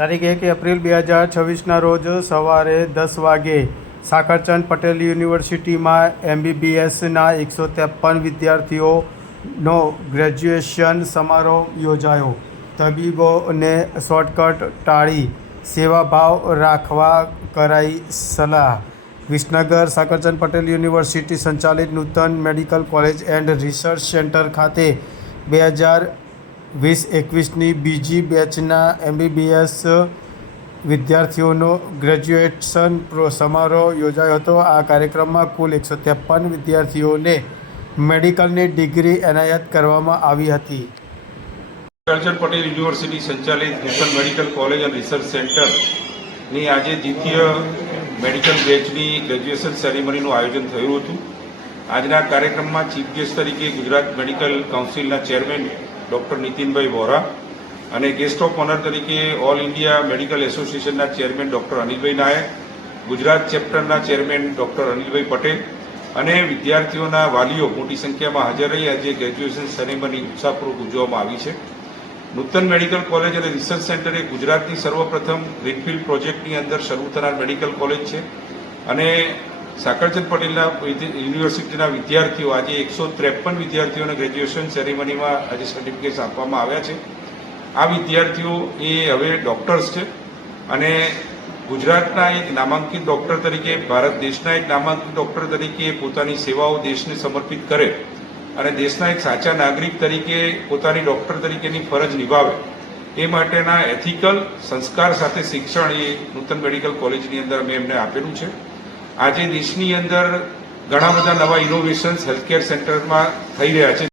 તારીખ 1 એપ્રિલ 2026ના રોજ સવારે 10 વાગે સાકરચંદ પટેલ યુનિવર્સિટીમાં MBBSના 153 વિદ્યાર્થીઓનો ગ્રેજ્યુએશન સમારોહ યોજાયો. તબીબોને શોર્ટકટ ટાળી સેવાભાવ રાખવા કરાઈ સલાહ. વિસનગર સાકરચંદ પટેલ યુનિવર્સિટી સંચાલિત Nootan medical college and research centre ખાતે 2020-21ની બીજી બેચના MBBS વિદ્યાર્થીઓનો ગ્રેજ્યુએશન સમારોહ યોજાયો હતો. આ કાર્યક્રમમાં કુલ 153 વિદ્યાર્થીઓને મેડિકલની ડિગ્રી એનાયત કરવામાં આવી હતી. સાકરચંદ પટેલ યુનિવર્સિટી સંચાલિત Nootan medical college and research સેન્ટરની આજે દ્વિતીય મેડિકલ બેચની ગ્રેજ્યુએશન સેરેમનીનું આયોજન થયું હતું. આજના કાર્યક્રમમાં ચીફ ગેસ્ટ તરીકે ગુજરાત મેડિકલ કાઉન્સિલના ચેરમેન ડૉક્ટર નીતિનભાઈ વોરા અને ગેસ્ટ ઓફ ઓનર તરીકે ઓલ ઇન્ડિયા મેડિકલ એસોસિએશનના ચેરમેન ડૉક્ટર અનિલભાઈ નાયક, ગુજરાત ચેપ્ટરના ચેરમેન ડૉક્ટર અનિલભાઈ પટેલ અને વિદ્યાર્થીઓના વાલીઓ મોટી સંખ્યામાં હાજર રહી આજે ગ્રેજ્યુએશન સેરેમની ઉત્સાહપૂર્વક ઉજવવામાં આવી છે. નૂતન મેડિકલ કોલેજ અને રિસર્ચ સેન્ટર એ ગુજરાતની સર્વપ્રથમ ગ્રીનફિલ્ડ પ્રોજેક્ટની અંદર શરૂ થનાર મેડિકલ કોલેજ છે અને સાકરચંદ પટેલના યુનિવર્સિટીના વિદ્યાર્થીઓ આજે 153 વિદ્યાર્થીઓને ગ્રેજ્યુએશન સેરેમનીમાં આજે સર્ટિફિકેટ્સ આપવામાં આવ્યા છે. આ વિદ્યાર્થીઓ એ હવે ડૉક્ટર્સ છે અને ગુજરાતના એક નામાંકિત ડૉક્ટર તરીકે, ભારત દેશના એક નામાંકિત ડૉક્ટર તરીકે પોતાની સેવાઓ દેશને સમર્પિત કરે અને દેશના એક સાચા નાગરિક તરીકે પોતાની ડૉક્ટર તરીકેની ફરજ નિભાવે એ માટેના એથિકલ સંસ્કાર સાથે શિક્ષણ એ નૂતન મેડિકલ કોલેજની અંદર અમે એમને આપેલું છે. આજે દેશની અંદર ઘણા બધા નવા ઇનોવેશન્સ હેલ્થકેર સેન્ટરમાં થઈ રહ્યા છે.